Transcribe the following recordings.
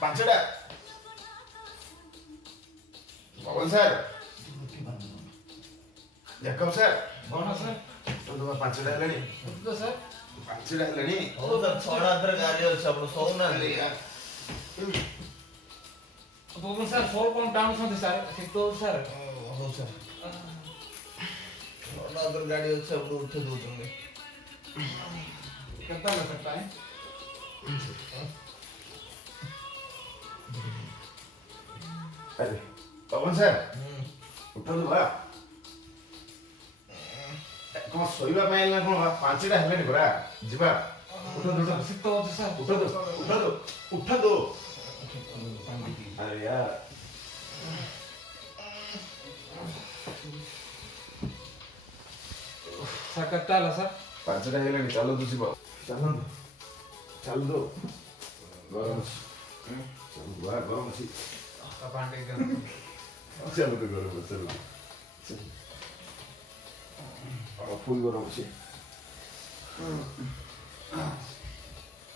ପାଞ୍ଚଟା ପବନ sir Jacob sir କଣ ସାର୍? ପାଞ୍ଚଟା ହେଲାଣି ସାର୍ ପାଞ୍ଚଟା ହେଲାଣି ହଉ ସାର୍ ଛଅଟା ହାତରେ ଗାଡ଼ି ଅଛି ଆପଣ ଶୋଉନାହାନ୍ତି। ପବନ ସାର୍ ସୋଲ କଣ ଟାଣୁଛନ୍ତି ସାର୍ ଶୀତ ହଉଛି ସାର୍। ହଉ ସାର୍ ଛଅଟା ହାତରେ ଗାଡ଼ି ଅଛି ଆପଣ ଉଠେଇ ଦଉଛନ୍ତି। କେତେ ହେଲା ସାର୍ ଟାଇମ୍? ଆରେ ପବନ ସାର୍ ଉଠନ୍ତୁ ବା କଣ ଶୋଇବା ପାଇଁ ନା କଣ ପାଞ୍ଚଟା ହେଲାଣି ପରା ଯିବା ଉଠନ୍ତୁ ଉଠନ୍ତୁ ଶୀତ ହଉଛି ସାର୍। ଉଠନ୍ତୁ ଉଠନ୍ତୁ ଉଠନ୍ତୁ ଆରେ ୟାର ସାର୍ କେତେ ହେଲା ସାର୍? ପାଞ୍ଚଟା ହେଲାଣି ଚାଲନ୍ତୁ ଯିବ ଚାଲନ୍ତୁ ଚାଲନ୍ତୁ ଗରମ ଅଛି ଚାଲନ୍ତୁ ବା ଗରମ ଅଛି ପାଣି ଟିକେ ଚାଲନ୍ତୁ ଗରମ ଅଛି ଚାଲନ୍ତୁ ଫୁଲ ଗରମ ଅଛି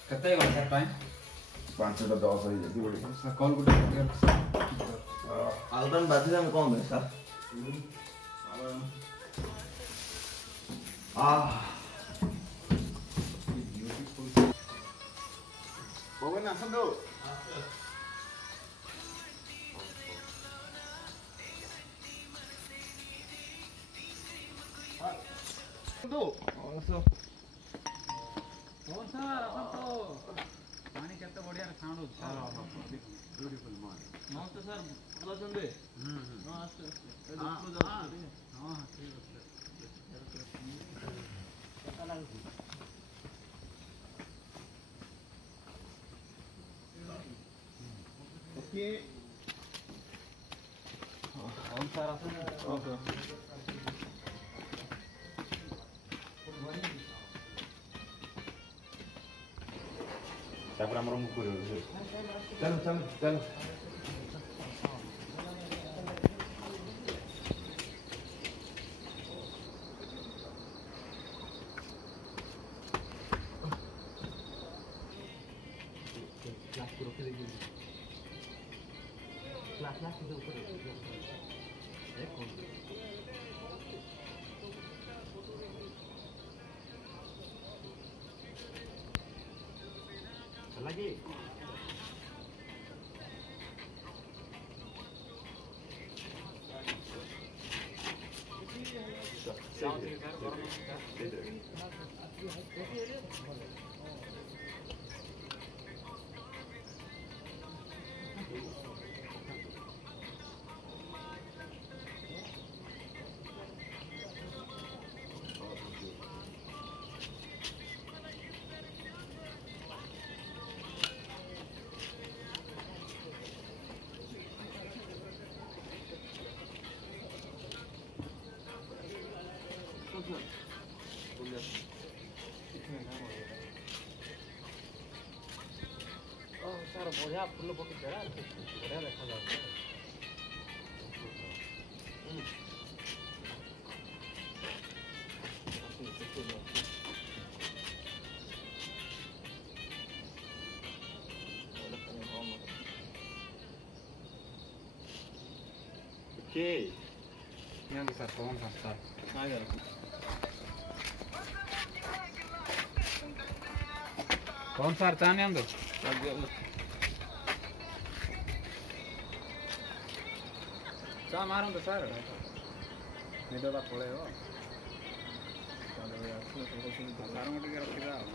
କେତେ ହେଇଗଲା ସାର୍ ଟାଇମ୍? ପାଞ୍ଚଟା 10 ହେଇଯାଇଛି ବଢ଼ି ସାର୍ କଲ୍ ଗୋଟେ ଆଲବାମ ବାଜିଲେ ଆମେ କଣ ପାଇଁ ସାର୍? ପବନ ଆସନ୍ତୁ ପାଣି କେତେ ବଢ଼ିଆ ସାଉଣ୍ଡ ହଉଛି ସାର୍। ନମସ୍ତେ ସାର୍ ଭଲ ଅଛନ୍ତି? ହଁ ଠିକ୍ ଅଛି। ହଁ ସାର୍ ଆସନ୍ତୁ। ତାପରେ ଆମର ମୁখ କରିବ ଚାଲ ଚାଲ ଚାଲ lagi ସାର୍ ବଢ଼ିଆ ଫୁଲ ପକେଇଛି ବଢ଼ିଆ ଦେଖାଯାଉଛି। ନିଅନ୍ତୁ ସାର୍ ପବନ ସାର୍ ପବନ ସାର୍ ଚା ନିଅନ୍ତୁ। ଚା ମାରନ୍ତୁ ସାର୍ ନିଦଟା ପଳେଇବ ସାର୍ଙ୍କୁ ଟିକେ ରଖିବା ଆଉ।